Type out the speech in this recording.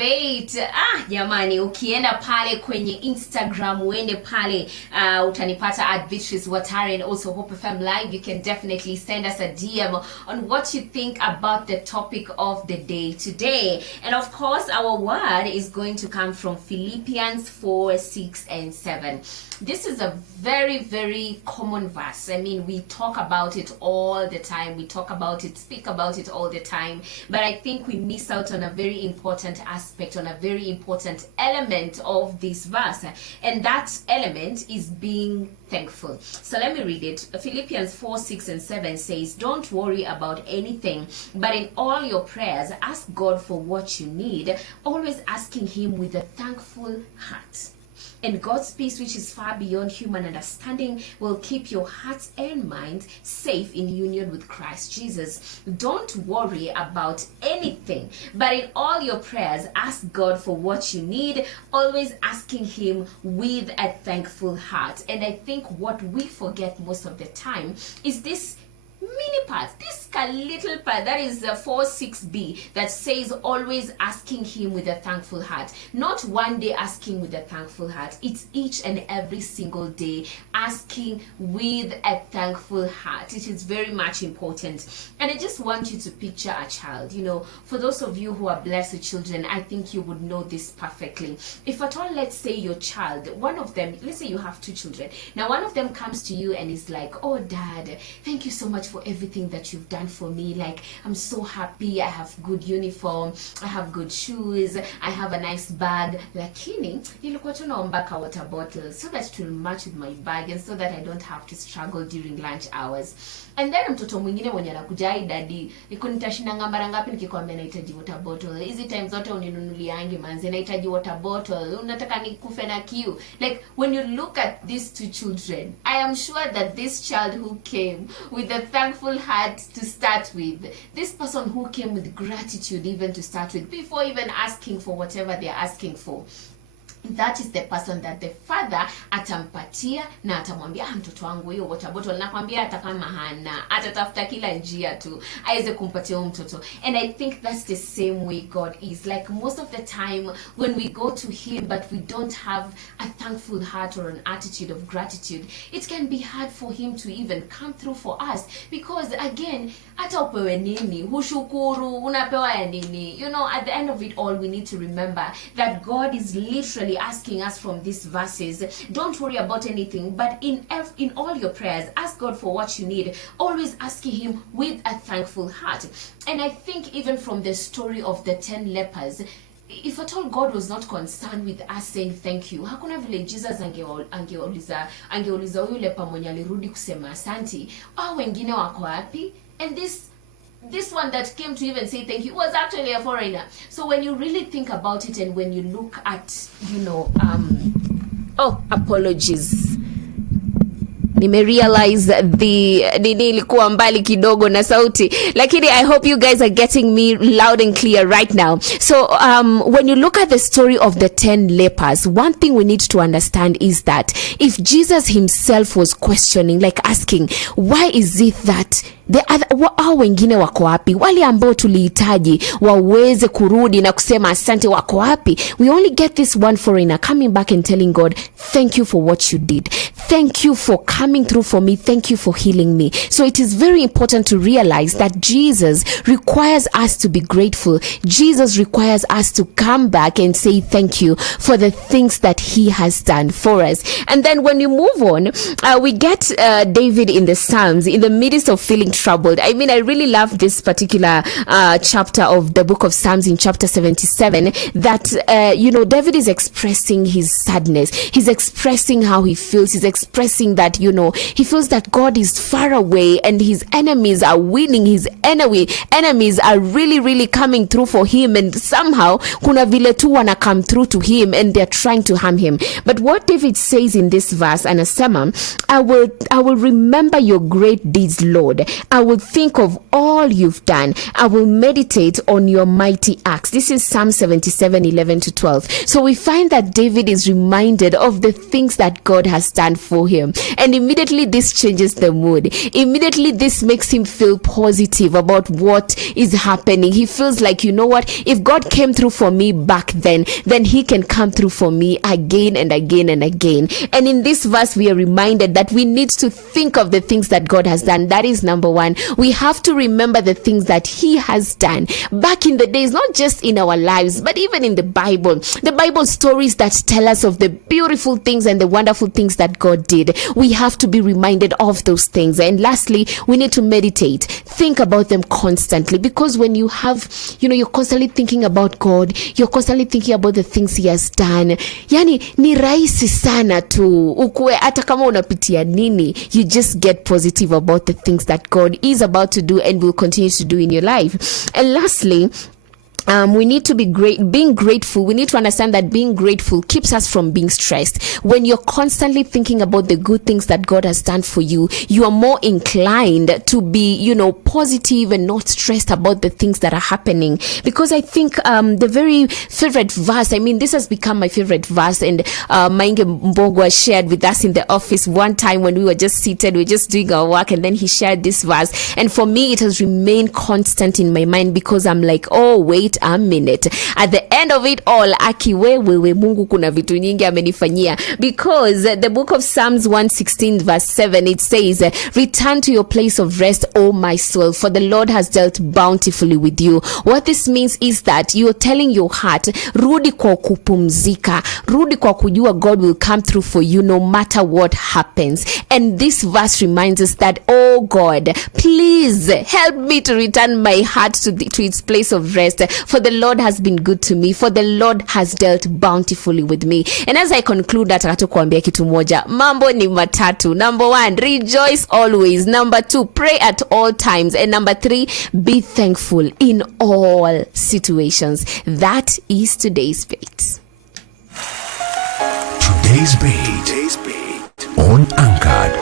clickbait. Jamani, ukienda pale kwenye Instagram, uende pale utanipata at Beatrice Watari, and also Hope FM Live. You can definitely send us a DM on what you think about the topic of the day today. And of course, our word is going to come from Philippians 4, 6, and 7. This is a very, very common verse. I mean, we talk about it all the time. We talk about it, speak about it all the time. But I think we miss out on a very important aspect, on a very important element of this verse. And that element is being thankful. So let me read it. Philippians 4, 6, and 7 says, "Don't worry about anything, but in all your prayers, ask God for what you need, always asking Him with a thankful heart. And God's peace, which is far beyond human understanding, will keep your hearts and minds safe in union with Christ Jesus. Don't worry about anything, but in all your prayers, ask God for what you need, always asking Him with a thankful heart." And I think what we forget most of the time is this mini part, this little part, that is 4:6b, that says always asking Him with a thankful heart. Not one day asking with a thankful heart. It's each and every single day asking with a thankful heart. It is very much important. And I just want you to picture a child. You know, for those of you who are blessed with children, I think you would know this perfectly. If at all, let's say your child, one of them, let's say you have two children. Now one of them comes to you and is like, "Oh Dad, thank you so much for everything that you've done for me. Like, I'm so happy. I have good uniform, I have good shoes, I have a nice bag. Lakini nilikuwa tunaomba ka water bottle so that it will match with my bag and so that I don't have to struggle during lunch hours." And then mtoto mwingine mwenye anakuja, "Daddy, niko nitashinda mara ngapi nikikwambia nahitaji water bottle? Hizi time zote uninunuliange manze, nahitaji water bottle. Unataka nikufe na kiu?" Like, when you look at these two children, I am sure that this child who came with a thankful heart to start with, this person who came with gratitude even to start with, before even asking for whatever they're asking for, that is the person that the father atampatia na atamwambia, mtoto wangu hiyo water bottle, nakwambia hata kama hana, atatafuta kila njia tu aweze kumpatia huyo mtoto. And I think that's the same way God is. Like, most of the time when we go to Him but we don't have a thankful heart or an attitude of gratitude, it can be hard for Him to even come through for us, because again, hata upewe nini, hushukuru, unapewa ya nini? You know, at the end of it all, we need to remember that God is literally asking us from these verses, don't worry about anything, but in all your prayers, ask God for what you need, always asking Him with a thankful heart. And I think even from the story of the 10 lepers, if at all God was not concerned with us saying thank you, hakuna vile Jesus angeuliza huyu lepa mwenye alirudi kusema asanti, wengine wako wapi? And this one that came to even say thank you was actually a foreigner. So when you really think about it, and when you look at, you know, apologies. Nimerealize the nini ilikuwa mbali kidogo na sauti, lakini I hope you guys are getting me loud and clear right now. So when you look at the story of the 10 lepers, one thing we need to understand is that if Jesus Himself was questioning, like asking, why is it that hao wengine wako wapi? Wale ambao tulihitaji waweze kurudi na kusema asante wako wapi? We only get this one foreigner coming back and telling God, thank you for what you did. Thank you for coming through for me. Thank you for healing me. So it is very important to realize that Jesus requires us to be grateful. Jesus requires us to come back and say thank you for the things that He has done for us. And then when you move on, we get David in the Psalms, in the midst of feeling troubled. I mean, I really love this particular chapter of the book of Psalms in chapter 77, that, you know, David is expressing his sadness. He's expressing how he feels. He's expressing that, you know, he feels that God is far away and his enemies are winning. His enemies are really, really coming through for him. And somehow, kuna vile tu wana come through to him and they're trying to harm him. But what David says in this verse, anasema, I will remember your great deeds, Lord. I will think of all you've done. I will meditate on your mighty acts. This is Psalm 77, 11 to 12. So we find that David is reminded of the things that God has done for him. And immediately this changes the mood. Immediately this makes him feel positive about what is happening. He feels like, you know what, if God came through for me back then he can come through for me again and again and again. And in this verse we are reminded that we need to think of the things that God has done. That is number one. We have to remember the things that he has done back in the days, not just in our lives, but even in the Bible stories that tell us of the beautiful things and the wonderful things that God did. We have to be reminded of those things. And lastly, we need to meditate, think about them constantly, because when you have, you're constantly thinking about God, you're constantly thinking about the things he has done, yani ni rahisi sana tu ukue hata kama unapitia nini, you just get positive about the things that God is about to do and will continue to do in your life. And lastly, we need to be being grateful. We need to understand that being grateful keeps us from being stressed. When you're constantly thinking about the good things that God has done for you, you are more inclined to be, positive and not stressed about the things that are happening. Because I think the very favorite verse, this has become my favorite verse, and Mainge Mbogwa shared with us in the office one time when we were just seated, we were just doing our work, and then he shared this verse. And for me, it has remained constant in my mind, because I'm like, oh, wait a minute, at the end of it all, wewe Mungu kuna vitu nyingi amenifanyia. Because the book of Psalms 116 verse 7, it says, return to your place of rest, O my soul, for the Lord has dealt bountifully with you. What this means is that you're telling your heart, rudi kwa kupumzika, rudi kwa kujua God will come through for you no matter what happens. And this verse reminds us that, oh God, please help me to return my heart to its place of rest, for the Lord has been good to me, for the Lord has dealt bountifully with me. And as I conclude, nataka tu kuambia kitu moja, mambo ni matatu. Number 1, rejoice always. Number 2, pray at all times. And number 3, be thankful in all situations. That is today's bait. Today's bait on Anchored.